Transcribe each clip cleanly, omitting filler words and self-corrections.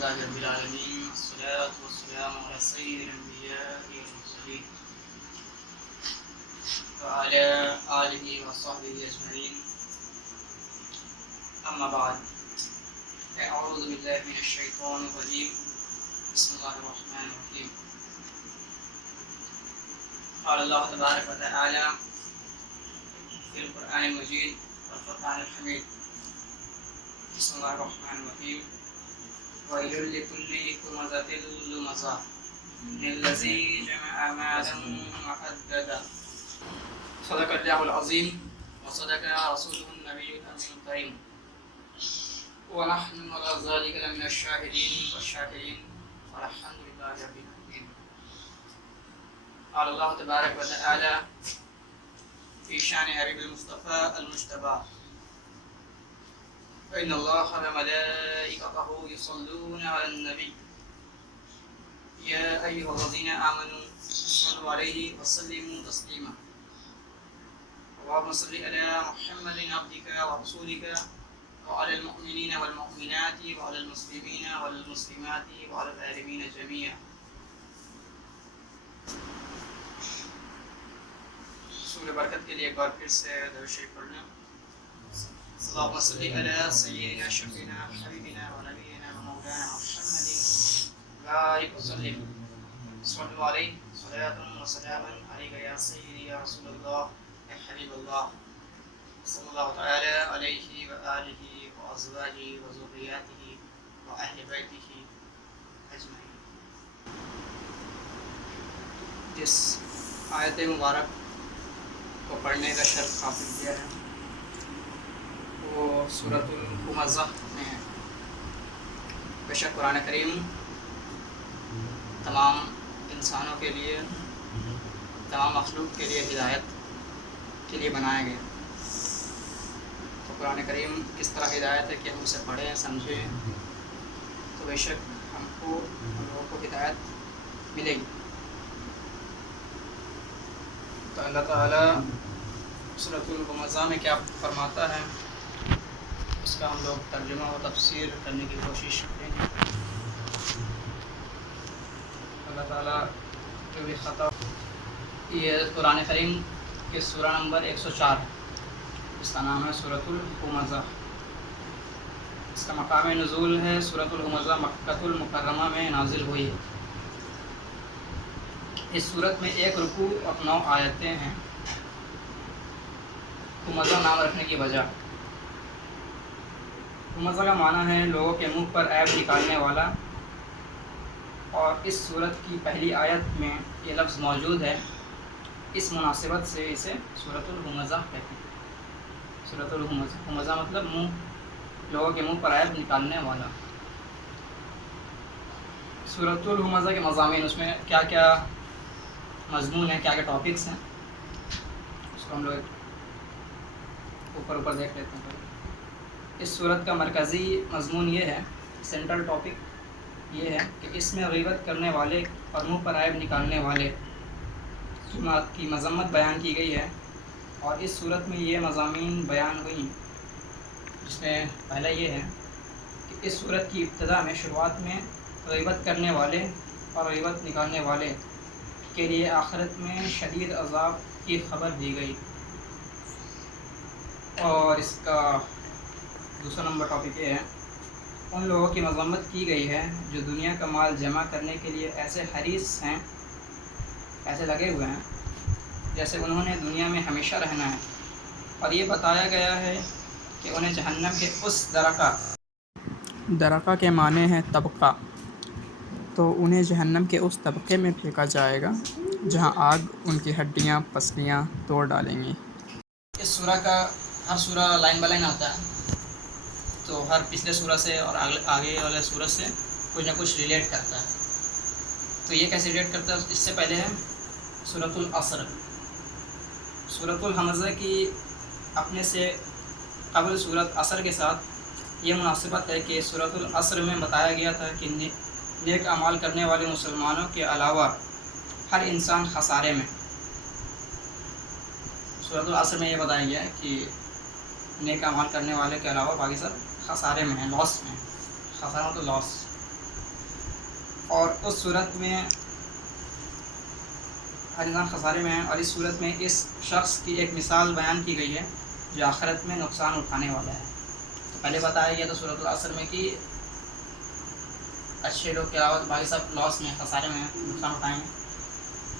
لله رب العالمين والصلاة والسلام على سيد الأنبياء والمرسلين وعلى آله وصحبه أجمعين أما بعد أعوذ بالله من الشيطان الرجيم بسم الله الرحمن الرحيم قال الله تبارك وتعالى في القرآن المجيد والفرقان الحميد بسم الله الرحمن الرحيم ويل لكل همزة لمزة الذي جمع مالا وعدده صدق الله العظيم وصدق رسوله النبي الأمين الكريم ونحن على ذلك لمن الشاهدين والشاكرين والحمد لله رب العالمين. قال الله تبارك وتعالى في شأن حبيب المصطفى المجتبى فإن الله وملائكته يصلون على النبي يا أيها الذين آمنوا صلوا عليه وسلموا تسليما. اللهم صل على محمد عبدك ورسولك وعلى المؤمنين والمؤمنات وعلى المسلمين والمسلمات وعلى العالمين جميعا. سورہ برکت کے لیے ایک بار پھر سے درود شریف پڑھنا. اللهم صل على سيدنا شفيعنا حبيبنا ونبينا ومولانا محمد وبارك وسلم. صلوا عليه صلاة وسلاما عليك يا سيدي يا رسول الله يا حبيب الله صلى الله تعالى عليه وآله وأزواجه وذرياته وأهل بيته أجمعين. جس آیت مبارک کو پڑھنے کا شرف حاصل کیا ہے وہ سورۃ الہمزہ میں ہے. بے شک قرآن کریم تمام انسانوں کے لیے تمام مخلوق کے لیے ہدایت کے لیے بنایا گیا. تو قرآن کریم کس طرح ہدایت ہے کہ ہم اسے پڑھیں سمجھیں تو بے شک ہم لوگوں کو ہدایت ملے گی. تو اللہ تعالیٰ سورۃ الہمزہ میں کیا فرماتا ہے اس کا ہم لوگ ترجمہ و تفسیر کرنے کی کوشش کریں گے. اللہ تعالیٰ جو بھی خطا یہ قرآن کریم کے سورہ نمبر 104 اس کا نام ہے سورۃ الہمزہ. اس کا مقام نزول ہے سورۃ الہمزہ مکۃ المکرمہ میں نازل ہوئی ہے. اس صورت میں 1 رکوع اور 9 آیتیں ہیں. ہمزہ نام رکھنے کی وجہ ہمزہ کا معنی ہے لوگوں کے منہ پر عیب نکالنے والا، اور اس صورت کی پہلی آیت میں یہ لفظ موجود ہے. اس مناسبت سے اسے سورۃ الہمزہ کہتے ہیں. سورۃ الہمزہ، ہمزہ مطلب منہ، لوگوں کے منہ پر عیب نکالنے والا. سورۃ الہمزہ کے مضامین، اس میں کیا کیا مضمون ہیں، کیا کیا ٹاپکس ہیں، اس کو ہم لوگ اوپر دیکھ لیتے ہیں. اس صورت کا مرکزی مضمون یہ ہے، سینٹرل ٹاپک یہ ہے کہ اس میں غیبت کرنے والے اور منہ پر عیب نکالنے والے کی مذمت بیان کی گئی ہے. اور اس صورت میں یہ مضامین بیان ہوئی جس میں پہلا یہ ہے کہ اس صورت کی ابتدا میں شروعات میں غیبت کرنے والے اور غیبت نکالنے والے کے لیے آخرت میں شدید عذاب کی خبر دی گئی. اور اس کا دوسرا نمبر ٹاپک یہ ہے ان لوگوں کی مذمت کی گئی ہے جو دنیا کا مال جمع کرنے کے لیے ایسے حریص ہیں، ایسے لگے ہوئے ہیں جیسے انہوں نے دنیا میں ہمیشہ رہنا ہے. اور یہ بتایا گیا ہے کہ انہیں جہنم کے اس درقہ کے معنی ہے طبقہ، تو انہیں جہنم کے اس طبقے میں پھینکا جائے گا جہاں آگ ان کی ہڈیاں پسلیاں توڑ ڈالیں گی. اس سورہ کا ہر سورہ لائن بائی لائن آتا ہے، تو ہر پچھلے سورہ سے اور آگے والے سورہ سے کچھ نہ کچھ ریلیٹ کرتا ہے. تو یہ کیسے ریلیٹ کرتا ہے؟ اس سے پہلے ہے سورۃ العصر. سورۃ الہمزہ کی اپنے سے قبل سورۃ عصر کے ساتھ یہ مناسبت ہے کہ سورۃ العصر میں بتایا گیا تھا کہ نیک اعمال کرنے والے مسلمانوں کے علاوہ ہر انسان خسارے میں. سورۃ العصر میں یہ بتایا گیا ہے کہ نیک اعمال کرنے والے کے علاوہ باقی سب خسارے میں ہیں، لاس میں ہیں. خسارہ تو لاس. اور اس صورت میں ہر انسان خسارے میں ہے، اور اس صورت میں اس شخص کی ایک مثال بیان کی گئی ہے جو آخرت میں نقصان اٹھانے والا ہے۔ تو پہلے بتایا گیا تو سورۃ العصر میں کہ اچھے لوگ کے علاوہ باقی سب لاس میں خسارے میں نقصان اٹھائیں گے۔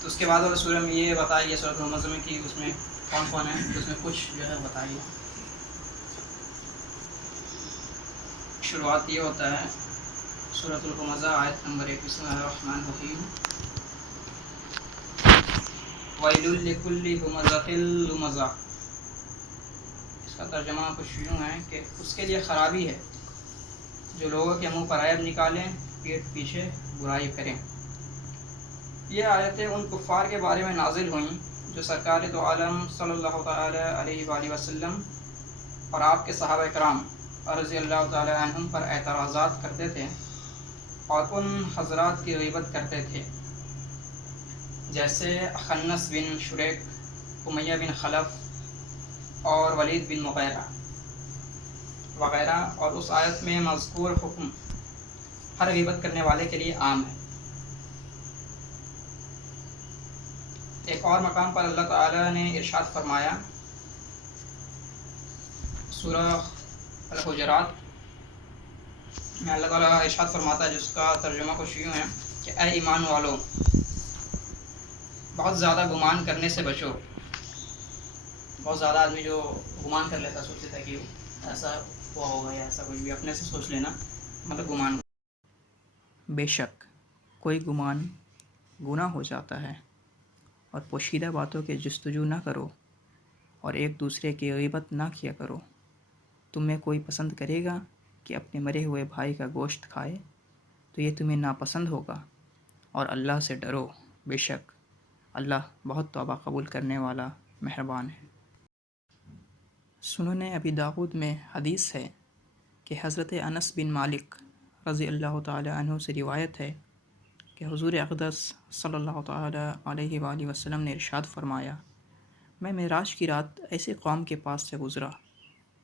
تو اس کے بعد اور سورہ میں یہ بتایا گیا سورۃ الحمزہ میں کہ اس میں کون کون ہے، تو اس میں کچھ جو ہے بتایا گیا۔ شروعات یہ ہوتا ہے سورۃ الحمزہ آیت نمبر 1، بسم اللہ الرحمن الرحیم، وَيْلٌ لِكُلِّ ہُمَزَةٍ لُمَزَةٍ۔ اس کا ترجمہ کچھ یوں ہے کہ اس کے لیے خرابی ہے جو لوگوں کے منہ پر عیب نکالیں، پیٹھ پیچھے برائی کریں۔ یہ آیتیں ان کفار کے بارے میں نازل ہوئیں جو سرکار دو عالم صلی اللہ تعالی علیہ وآلہ وسلم اور آپ کے صحابہ کرام رضی اللہ تعالی عنہم پر اعتراضات کرتے تھے اور ان حضرات کی غیبت کرتے تھے، جیسے خنس بن شریک، امیہ بن خلف اور ولید بن مغیرہ وغیرہ۔ اور اس آیت میں مذکور حکم ہر غیبت کرنے والے کے لیے عام ہے۔ ایک اور مقام پر اللہ تعالی نے ارشاد فرمایا، سورہ الحجرات میں اللہ تعالیٰ ارشاد فرماتا ہے، جس کا ترجمہ کچھ یوں ہے کہ اے ایمان والو، بہت زیادہ گمان کرنے سے بچو۔ بہت زیادہ آدمی جو گمان کر لیتا، سوچ لیتا کہ ایسا ہوا ہوگا یا ایسا کچھ بھی، اپنے سے سوچ لینا مطلب گمان۔ بے شک کوئی گمان گناہ ہو جاتا ہے، اور پوشیدہ باتوں کے جستجو نہ کرو، اور ایک دوسرے کی غیبت نہ کیا کرو۔ تم میں کوئی پسند کرے گا کہ اپنے مرے ہوئے بھائی کا گوشت کھائے، تو یہ تمہیں ناپسند ہوگا، اور اللہ سے ڈرو، بے شک اللہ بہت توبہ قبول کرنے والا مہربان ہے۔ سنن ابی داؤد میں حدیث ہے کہ حضرت انس بن مالک رضی اللہ تعالی عنہ سے روایت ہے کہ حضور اقدس صلی اللہ تعالی علیہ وآلہ وسلم نے ارشاد فرمایا، میں معراج کی رات ایسے قوم کے پاس سے گزرا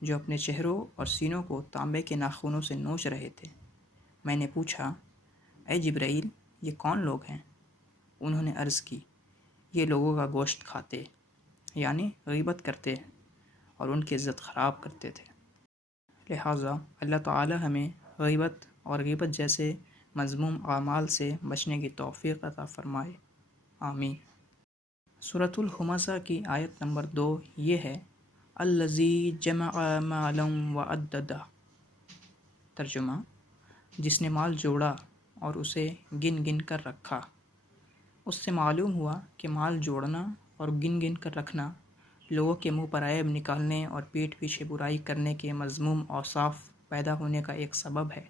جو اپنے چہروں اور سینوں کو تانبے کے ناخنوں سے نوچ رہے تھے۔ میں نے پوچھا، اے جبرائیل، یہ کون لوگ ہیں؟ انہوں نے عرض کی، یہ لوگوں کا گوشت کھاتے، یعنی غیبت کرتے اور ان کی عزت خراب کرتے تھے۔ لہٰذا اللہ تعالی ہمیں غیبت اور غیبت جیسے مذموم اعمال سے بچنے کی توفیق عطا فرمائے، آمین۔ سورۃ الحمزہ کی آیت نمبر 2 یہ ہے، الذی جمع مالا وعددہ۔ ترجمہ، جس نے مال جوڑا اور اسے گن گن کر رکھا۔ اس سے معلوم ہوا کہ مال جوڑنا اور گن گن کر رکھنا لوگوں کے منہ پر عیب نکالنے اور پیٹھ پیچھے برائی کرنے کے مذموم اوصاف پیدا ہونے کا ایک سبب ہے۔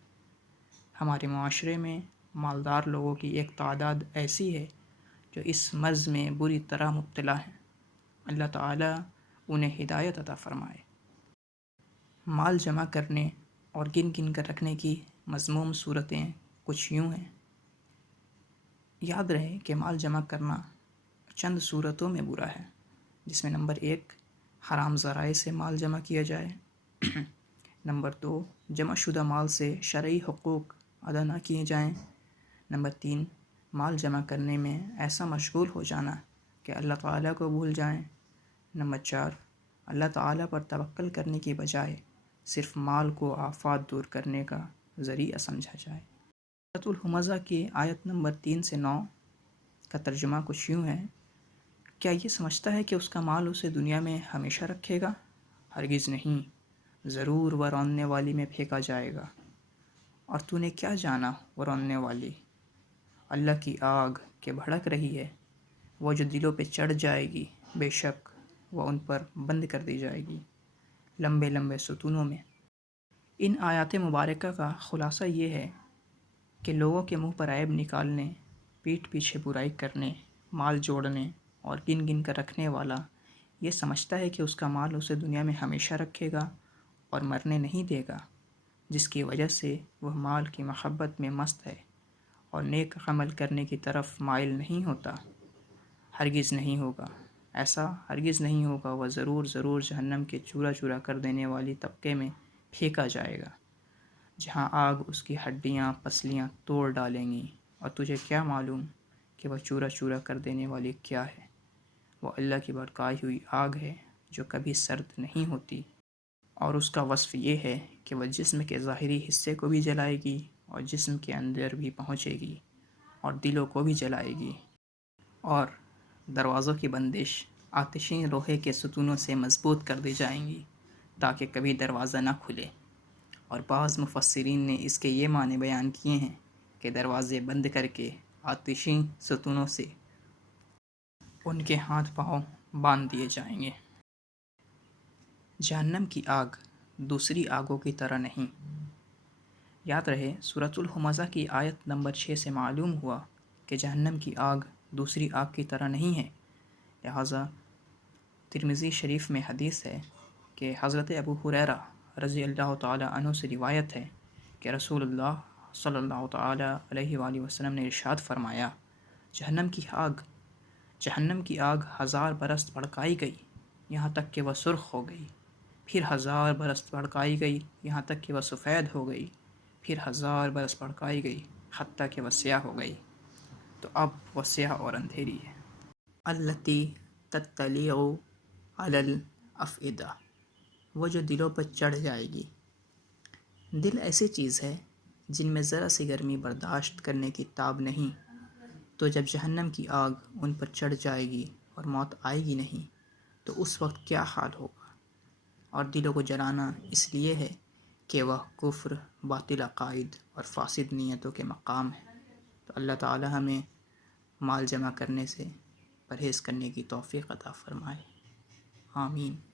ہمارے معاشرے میں مالدار لوگوں کی ایک تعداد ایسی ہے جو اس مرض میں بری طرح مبتلا ہیں، اللہ تعالیٰ انہیں ہدایت عطا فرمائے۔ مال جمع کرنے اور گن گن کر رکھنے کی مذموم صورتیں کچھ یوں ہیں۔ یاد رہے کہ مال جمع کرنا چند صورتوں میں برا ہے، جس میں نمبر 1 حرام ذرائع سے مال جمع کیا جائے، نمبر 2 جمع شدہ مال سے شرعی حقوق ادا نہ کیے جائیں، نمبر 3 مال جمع کرنے میں ایسا مشغول ہو جانا کہ اللہ تعالیٰ کو بھول جائیں، نمبر 4 اللہ تعالیٰ پر توکل کرنے کی بجائے صرف مال کو آفات دور کرنے کا ذریعہ سمجھا جائے۔ سورۃ الحمزہ کی آیت نمبر 3 سے 9 کا ترجمہ کچھ یوں ہے، کیا یہ سمجھتا ہے کہ اس کا مال اسے دنیا میں ہمیشہ رکھے گا؟ ہرگز نہیں، ضرور وہ روننے والی میں پھینکا جائے گا۔ اور تو نے کیا جانا وہ روننے والی؟ اللہ کی آگ کہ بھڑک رہی ہے، وہ جو دلوں پہ چڑھ جائے گی، بے شک وہ ان پر بند کر دی جائے گی، لمبے لمبے ستونوں میں۔ ان آیات مبارکہ کا خلاصہ یہ ہے کہ لوگوں کے منہ پر عیب نکالنے، پیٹھ پیچھے برائی کرنے، مال جوڑنے اور گن گن کر رکھنے والا یہ سمجھتا ہے کہ اس کا مال اسے دنیا میں ہمیشہ رکھے گا اور مرنے نہیں دے گا، جس کی وجہ سے وہ مال کی محبت میں مست ہے اور نیک عمل کرنے کی طرف مائل نہیں ہوتا۔ ہرگز نہیں ہوگا، ایسا ہرگز نہیں ہوگا، وہ ضرور ضرور جہنم کے چورا چورا کر دینے والی طبقے میں پھینکا جائے گا، جہاں آگ اس کی ہڈیاں پسلیاں توڑ ڈالیں گی، اور تجھے کیا معلوم کہ وہ چورا چورا کر دینے والی کیا ہے؟ وہ اللہ کی بھڑکائی ہوئی آگ ہے جو کبھی سرد نہیں ہوتی، اور اس کا وصف یہ ہے کہ وہ جسم کے ظاہری حصے کو بھی جلائے گی اور جسم کے اندر بھی پہنچے گی اور دلوں کو بھی جلائے گی۔ اور دروازوں کی بندش آتشین لوہے کے ستونوں سے مضبوط کر دی جائیں گی تاکہ کبھی دروازہ نہ کھلے۔ اور بعض مفسرین نے اس کے یہ معنی بیان کیے ہیں کہ دروازے بند کر کے آتشین ستونوں سے ان کے ہاتھ پاؤں باندھ دیے جائیں گے۔ جہنم کی آگ دوسری آگوں کی طرح نہیں۔ یاد رہے سورۃ الہمزہ کی آیت نمبر 6 سے معلوم ہوا کہ جہنم کی آگ دوسری آگ کی طرح نہیں ہے۔ لہٰذا ترمذی شریف میں حدیث ہے کہ حضرت ابو ہریرہ رضی اللہ تعالیٰ عنہ سے روایت ہے کہ رسول اللہ صلی اللہ تعالیٰ علیہ وآلہ وسلم نے ارشاد فرمایا، جہنم کی آگ 1000 برس بھڑکائی گئی یہاں تک کہ وہ سرخ ہو گئی، پھر 1000 برس بھڑکائی گئی یہاں تک کہ وہ سفید ہو گئی، پھر 1000 برس بھڑکائی گئی حتیٰ کہ وہ سیاہ ہو گئی۔ تو اب وہ سیاہ اور اندھیری ہے۔ التی تطلع علی الافئدہ، وہ جو دلوں پر چڑھ جائے گی۔ دل ایسی چیز ہے جن میں ذرا سی گرمی برداشت کرنے کی تاب نہیں، تو جب جہنم کی آگ ان پر چڑھ جائے گی اور موت آئے گی نہیں تو اس وقت کیا حال ہوگا۔ اور دلوں کو جلانا اس لیے ہے کہ وہ کفر، باطل عقائد اور فاسد نیتوں کے مقام ہے۔ تو اللہ تعالی ہمیں مال جمع کرنے سے پرہیز کرنے کی توفیق عطا فرمائے، آمین۔